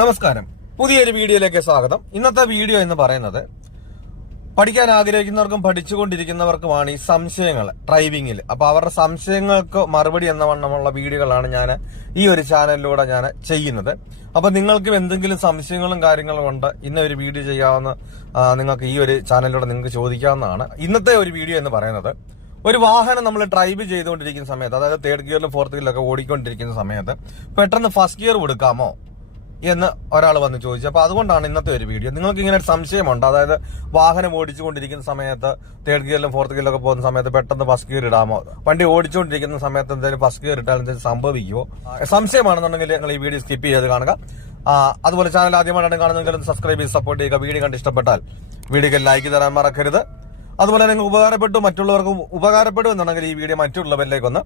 നമസ്കാരം. പുതിയൊരു വീഡിയോയിലേക്ക് സ്വാഗതം. ഇന്നത്തെ വീഡിയോ എന്ന് പറയുന്നത് പഠിക്കാൻ ആഗ്രഹിക്കുന്നവർക്കും പഠിച്ചുകൊണ്ടിരിക്കുന്നവർക്കുമാണ് ഈ സംശയങ്ങൾ ഡ്രൈവിംഗിൽ അപ്പൊ അവരുടെ സംശയങ്ങൾക്ക് മറുപടി എന്ന വണ്ണമുള്ള വീഡിയോകളാണ് ഞാൻ ഈ ഒരു ചാനലിലൂടെ ഞാൻ ചെയ്യുന്നത്. അപ്പൊ നിങ്ങൾക്കും എന്തെങ്കിലും സംശയങ്ങളും കാര്യങ്ങളും ഉണ്ട് ഇന്ന ഒരു വീഡിയോ ചെയ്യാവുന്ന നിങ്ങൾക്ക് ഈ ഒരു ചാനലിലൂടെ നിങ്ങൾക്ക് ചോദിക്കാവുന്നതാണ്. ഇന്നത്തെ ഒരു വീഡിയോ എന്ന് പറയുന്നത് ഒരു വാഹനം നമ്മൾ ഡ്രൈവ് ചെയ്തുകൊണ്ടിരിക്കുന്ന സമയത്ത് അതായത് തേർഡ് ഗിയറിലും ഫോർത്ത് ഗിയറിലൊക്കെ ഓടിക്കൊണ്ടിരിക്കുന്ന സമയത്ത് പെട്ടെന്ന് ഫസ്റ്റ് ഗിയർ കൊടുക്കാമോ? എന്ന് ഒരാൾ വന്ന് ചോദിച്ചു. അപ്പൊ അതുകൊണ്ടാണ് ഇന്നത്തെ ഒരു വീഡിയോ നിങ്ങൾക്ക് ഇങ്ങനെ ഒരു സംശയമുണ്ട്. അതായത് വാഹനം ഓടിച്ചുകൊണ്ടിരിക്കുന്ന സമയത്ത് തേർഡ് ഗിയറിലും ഫോർത്ത് ഗിയറിലൊക്കെ പോകുന്ന സമയത്ത് പെട്ടെന്ന് ഫസ്റ്റ് ഗിയർ ഇടാമോ? വണ്ടി ഓടിച്ചുകൊണ്ടിരിക്കുന്ന സമയത്ത് എന്തെങ്കിലും ഫസ്റ്റ് ഗിയർ ഇട്ടാൽ എന്തെങ്കിലും സംഭവിക്കുമോ സംശയമാണെന്നുണ്ടെങ്കിൽ നിങ്ങൾ ഈ വീഡിയോ സ്കിപ്പ് ചെയ്ത് കാണുക. അതുപോലെ ചാനൽ ആദ്യമായിട്ടാണ് കാണുന്നതെങ്കിൽ സബ്സ്ക്രൈബ് ചെയ്ത് സപ്പോർട്ട് ചെയ്യുക. വീഡിയോ കണ്ട് ഇഷ്ടപ്പെട്ടാൽ വീഡിയോക്ക് ലൈക്ക് തരാൻ മറക്കരുത്. അതുപോലെ നിങ്ങൾ ഉപകാരപ്പെട്ടു മറ്റുള്ളവർക്ക് ഉപകാരപ്പെടും എന്നുണ്ടെങ്കിൽ ഈ വീഡിയോ മറ്റുള്ളവരിലേക്കൊന്ന്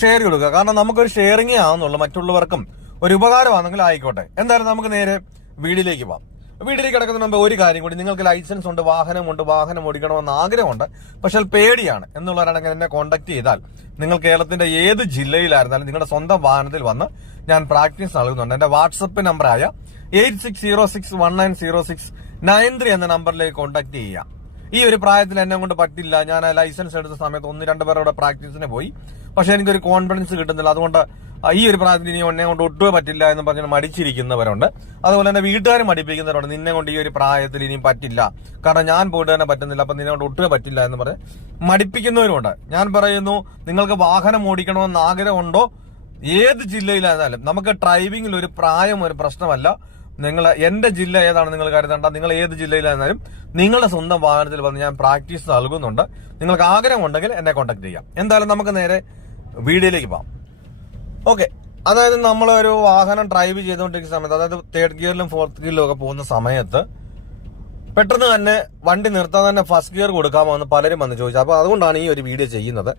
ഷെയർ കൊടുക്കുക. കാരണം നമുക്കൊരു ഷെയറിംഗ് ആവുന്നുള്ളൂ മറ്റുള്ളവർക്കും. ഒരു ഉപകാരമാണെങ്കിൽ ആയിക്കോട്ടെ. എന്തായാലും നമുക്ക് നേരെ വീടിലേക്ക് പോവാം. വീട്ടിലേക്ക് കിടക്കുന്ന മുമ്പ് ഒരു കാര്യം കൂടി നിങ്ങൾക്ക് ലൈസൻസ് ഉണ്ട് വാഹനമുണ്ട് വാഹനം ഓടിക്കണമെന്ന് ആഗ്രഹമുണ്ട് പക്ഷെ പേടിയാണ് എന്നുള്ളവരാണെങ്കിൽ എന്നെ കോൺടാക്ട് ചെയ്താൽ. നിങ്ങൾ കേരളത്തിന്റെ ഏത് ജില്ലയിലായിരുന്നാലും നിങ്ങളുടെ സ്വന്തം വാഹനത്തിൽ വന്ന് ഞാൻ പ്രാക്ടീസ് നൽകുന്നുണ്ട്. എന്റെ വാട്സപ്പ് നമ്പറായ eight six zero six one nine zero six nine three എന്ന നമ്പറിലേക്ക് കോൺടാക്ട് ചെയ്യാം ഈ ഒരു പ്രായത്തിൽ എന്നെ കൊണ്ട് പറ്റില്ല. ഞാൻ ലൈസൻസ് എടുത്ത സമയത്ത് ഒന്ന് രണ്ട് പേരുടെ പ്രാക്ടീസിന് പോയി. പക്ഷെ എനിക്കൊരു കോൺഫിഡൻസ് കിട്ടുന്നില്ല. അതുകൊണ്ട് ഈ ഒരു പ്രായത്തിൽ ഇനി എന്നെ കൊണ്ട് ഒട്ടുമേ പറ്റില്ല എന്ന് പറഞ്ഞ് മടിച്ചിരിക്കുന്നവരുണ്ട്. അതുപോലെ തന്നെ വീട്ടുകാരും മടിപ്പിക്കുന്നവരുണ്ട്. നിന്നെ കൊണ്ട് ഈ ഒരു പ്രായത്തിൽ ഇനി പറ്റില്ല. കാരണം ഞാൻ പോയിട്ട് തന്നെ പറ്റുന്നില്ല. അപ്പൊ നിന്നെ കൊണ്ട് ഒട്ടുമേ പറ്റില്ല എന്ന് പറഞ്ഞ് മടിപ്പിക്കുന്നവരുമുണ്ട്. ഞാൻ പറയുന്നു നിങ്ങൾക്ക് വാഹനം ഓടിക്കണമെന്ന് ആഗ്രഹമുണ്ടോ? ഏത് ജില്ലയിലായിരുന്നാലും. നമുക്ക് ഡ്രൈവിംഗിൽ ഒരു പ്രായം ഒരു പ്രശ്നമല്ല. നിങ്ങൾ എന്റെ ജില്ല ഏതാണ് നിങ്ങൾ കരുതേണ്ട നിങ്ങൾ ഏത് ജില്ലയിലായിരുന്നാലും നിങ്ങളുടെ സ്വന്തം വാഹനത്തിൽ വന്ന് ഞാൻ പ്രാക്ടീസ് നൽകുന്നുണ്ട്. നിങ്ങൾക്ക് ആഗ്രഹമുണ്ടെങ്കിൽ എന്നെ കോൺടാക്ട് ചെയ്യാം. എന്തായാലും നമുക്ക് നേരെ വീഡിയോയിലേക്ക് പോകാം. ഓക്കെ അതായത് നമ്മളൊരു വാഹനം ഡ്രൈവ് ചെയ്തുകൊണ്ടിരിക്കുന്ന സമയത്ത് അതായത് തേർഡ് ഗിയറിലും ഫോർത്ത് ഗിയറിലും ഒക്കെ പോകുന്ന സമയത്ത് പെട്ടെന്ന് തന്നെ വണ്ടി നിർത്താൻ തന്നെ ഫസ്റ്റ് ഗിയർ കൊടുക്കാമോ എന്ന് പലരും വന്ന് ചോദിച്ചു. അപ്പൊ അതുകൊണ്ടാണ് ഈ ഒരു വീഡിയോ ചെയ്യുന്നത്.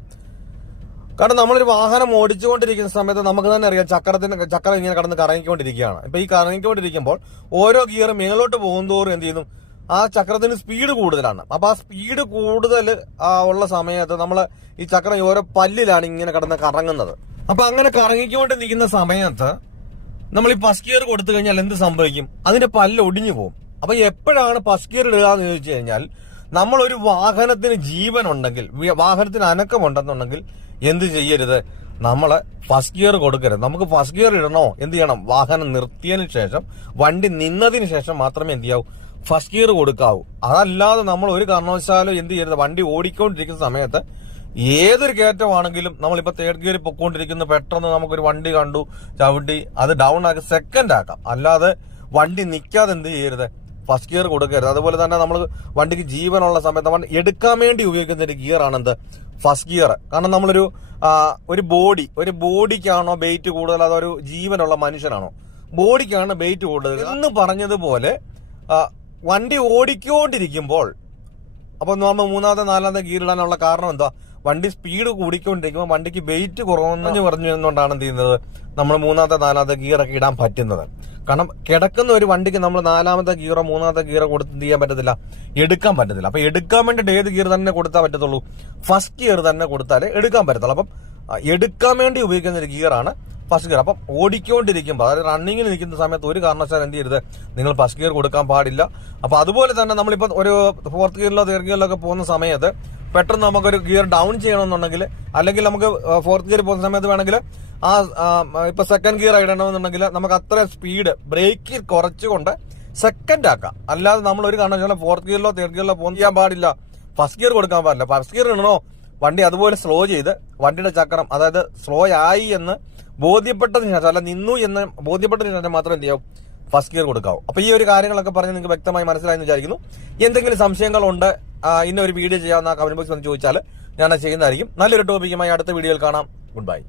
കാരണം നമ്മളൊരു വാഹനം ഓടിച്ചുകൊണ്ടിരിക്കുന്ന സമയത്ത് നമുക്ക് തന്നെ അറിയാം ചക്രത്തിന് ചക്രം ഇങ്ങനെ കടന്ന് കറങ്ങിക്കൊണ്ടിരിക്കുകയാണ്. ഇപ്പൊ ഈ കറങ്ങിക്കൊണ്ടിരിക്കുമ്പോൾ ഓരോ ഗിയർ മേലോട്ട് പോകുന്തോറും എന്ത് ചെയ്യുന്നു? ആ ചക്രത്തിന് സ്പീഡ് കൂടുതലാണ്. അപ്പൊ ആ സ്പീഡ് കൂടുതൽ ഉള്ള സമയത്ത് നമ്മൾ ഈ ചക്രം ഓരോ പല്ലിലാണ് ഇങ്ങനെ കടന്ന് കറങ്ങുന്നത്. അപ്പൊ അങ്ങനെ കറങ്ങിക്കൊണ്ട് നിൽക്കുന്ന സമയത്ത് നമ്മൾ ഈ ഫസ്റ്റ് ഗിയർ കൊടുത്തു കഴിഞ്ഞാൽ എന്ത് സംഭവിക്കും? അതിന്റെ പല്ല് ഒടിഞ്ഞു പോകും. അപ്പൊ എപ്പോഴാണ് ഫസ്റ്റ് ഗിയർ ഇടുക എന്ന് ചോദിച്ചു കഴിഞ്ഞാൽ നമ്മൾ ഒരു വാഹനത്തിന് ജീവൻ ഉണ്ടെങ്കിൽ വാഹനത്തിന് അനക്കമുണ്ടെന്നുണ്ടെങ്കിൽ എന്ത് ചെയ്യരുത്? നമ്മൾ ഫസ്റ്റ് ഗിയർ കൊടുക്കരുത്. നമുക്ക് ഫസ്റ്റ് ഗിയർ ഇടണോ? എന്ത് ചെയ്യണം? വാഹനം നിർത്തിയതിന് ശേഷം വണ്ടി നിന്നതിന് ശേഷം മാത്രമേ എന്ത് ചെയ്യാവൂ? ഫസ്റ്റ് ഗിയർ കൊടുക്കാവൂ. അതല്ലാതെ നമ്മൾ ഒരു കാരണവശാലും എന്ത് ചെയ്യരുത്? വണ്ടി ഓടിക്കൊണ്ടിരിക്കുന്ന സമയത്ത് ഏതൊരു കയറ്റമാണെങ്കിലും നമ്മളിപ്പോ തേർഡ് ഗിയറിൽ പൊക്കോണ്ടിരിക്കുന്ന പെട്ടെന്ന് നമുക്കൊരു വണ്ടി കണ്ടു ചവിട്ടി അത് ഡൗൺ ആക്കി സെക്കൻഡ് ആക്കാം. അല്ലാതെ വണ്ടി നിൽക്കാതെ എന്ത് ചെയ്യരുത്? ഫസ്റ്റ് ഗിയർ കൊടുക്കരുത്. അതുപോലെ തന്നെ നമ്മൾ വണ്ടിക്ക് ജീവനുള്ള സമയത്ത് വണ്ടി എടുക്കാൻ വേണ്ടി ഉപയോഗിക്കുന്ന ഒരു ഗിയർ ആണ് എന്ത് ഫസ്റ്റ് ഗിയർ കാരണം നമ്മളൊരു ഒരു ബോഡി ഒരു ബോഡിക്കാണോ വെയിറ്റ് കൂടുതൽ അതോ ഒരു ജീവനുള്ള മനുഷ്യനാണോ? ബോഡിക്കാണ് വെയിറ്റ് കൂടുതൽ. എന്ന് പറഞ്ഞതുപോലെ വണ്ടി ഓടിക്കൊണ്ടിരിക്കുമ്പോൾ അപ്പൊ നമ്മൾ മൂന്നാമത്തെ നാലാമത്തെ ഗിയർ ഇടാനുള്ള കാരണം എന്താ? വണ്ടി സ്പീഡ് കൂടിക്കൊണ്ടിരിക്കുമ്പോൾ വണ്ടിക്ക് വെയിറ്റ് കുറവെന്ന് പറഞ്ഞു എന്നുകൊണ്ടാണ് എന്ത് ചെയ്യുന്നത്? നമ്മൾ മൂന്നാമത്തെ നാലാമത്തെ ഗിയർ ഒക്കെ ഇടാൻ പറ്റുന്നത്. കാരണം കിടക്കുന്ന ഒരു വണ്ടിക്ക് നമ്മൾ നാലാമത്തെ ഗിയറോ മൂന്നാമത്തെ ഗിയറോ കൊടുത്ത് ചെയ്യാൻ പറ്റത്തില്ല? എടുക്കാൻ പറ്റത്തില്ല. അപ്പൊ എടുക്കാൻ വേണ്ടിയിട്ട് ഏത് ഗിയർ തന്നെ കൊടുത്താൽ പറ്റത്തുള്ളൂ? ഫസ്റ്റ് ഗിയർ തന്നെ കൊടുത്താലേ എടുക്കാൻ പറ്റത്തുള്ളൂ. അപ്പം എടുക്കാൻ വേണ്ടി ഉപയോഗിക്കുന്ന ഒരു ഗിയറാണ് ഫസ്റ്റ് ഗിയർ അപ്പം ഓടിക്കൊണ്ടിരിക്കുമ്പോൾ അതായത് റണ്ണിങ്ങിൽ നിൽക്കുന്ന സമയത്ത് ഒരു കാരണവശാലും എന്ത് ചെയ്യരുത്? നിങ്ങൾ ഫസ്റ്റ് ഗിയർ കൊടുക്കാൻ പാടില്ല. അപ്പോൾ അതുപോലെ തന്നെ നമ്മളിപ്പോൾ ഒരു ഫോർത്ത് ഗിയറിലോ തേർഡ് ഗിയറിലോ ഒക്കെ പോകുന്ന സമയത്ത് പെട്ടെന്ന് നമുക്കൊരു ഗിയർ ഡൗൺ ചെയ്യണമെന്നുണ്ടെങ്കിൽ അല്ലെങ്കിൽ നമുക്ക് ഫോർത്ത് ഗിയർ പോകുന്ന സമയത്ത് വേണമെങ്കിൽ ആ ഇപ്പം സെക്കൻഡ് ഗിയർ ഇടണമെന്നുണ്ടെങ്കിൽ നമുക്ക് അത്ര സ്പീഡ് ബ്രേക്കിൽ കുറച്ചുകൊണ്ട് സെക്കൻഡ് ആക്കാം. അല്ലാതെ നമ്മൾ ഒരു കാരണവശാലും ഫോർത്ത് ഗിയറിലോ തേർഡ് ഗിയറിലോ ചെയ്യാൻ പാടില്ല. ഫസ്റ്റ് ഗിയർ കൊടുക്കാൻ പാടില്ല. ഫസ്റ്റ് ഗിയർ ഇടണോ? വണ്ടി അതുപോലെ സ്ലോ ചെയ്ത് വണ്ടിയുടെ ചക്രം അതായത് സ്ലോ ആയി എന്ന് ബോധ്യപ്പെട്ടതിന് ശേഷം അല്ല നിന്നു എന്ന് ബോധ്യപ്പെട്ടതിന് ശേഷം മാത്രം എന്ത് ചെയ്യും? ഫസ്റ്റ് ഗിയർ കൊടുക്കാവും. അപ്പൊ ഈ ഒരു കാര്യങ്ങളൊക്കെ പറഞ്ഞ് നിങ്ങൾക്ക് വ്യക്തമായി മനസ്സിലായെന്ന് വിചാരിക്കുന്നു. എന്തെങ്കിലും സംശയങ്ങളുണ്ട് ഇന്ന ഒരു വീഡിയോ ചെയ്യാവുന്ന കമന്റ് ബോക്സ് വന്ന് ചോദിച്ചാൽ ഞാൻ അത് ചെയ്യുന്നതായിരിക്കും. നല്ലൊരു ടോപ്പിക്കുമായി അടുത്ത വീഡിയോയിൽ കാണാം. Good bye